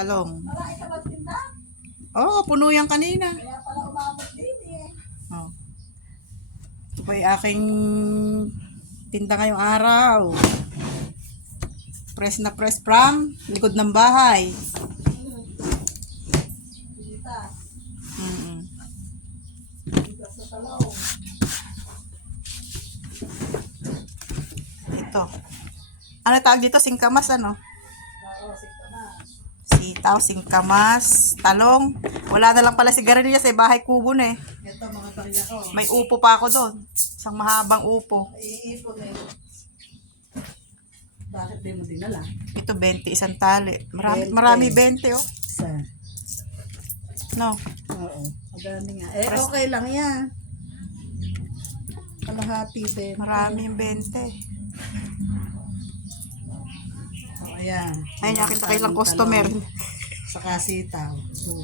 talong. Oo, oh, puno yan kanina. Kaya pala umabot din eh. Oh. Ito yung aking tinda ngayong araw. Press na press from likod ng bahay. Sa talong. Ito. Ano tawag dito? Singkamas ano? Oo, na. Sitaw, singkamas, talong. Wala na lang pala sigarilyas eh. Bahay kubo na eh. Ito mga barya ko. May upo pa ako doon. Isang mahabang upo. Iipon eh. Bakit di mo dinala? Ito 20, isang tali. Marami, 20. marami 20 oh. Isa. No. Oo. Madami nga. Eh, Pres- okay lang yan. Kalahati din. Maraming 20. Ayan. Ayun, nakita ko ilang customer. Sa kasitaw. So,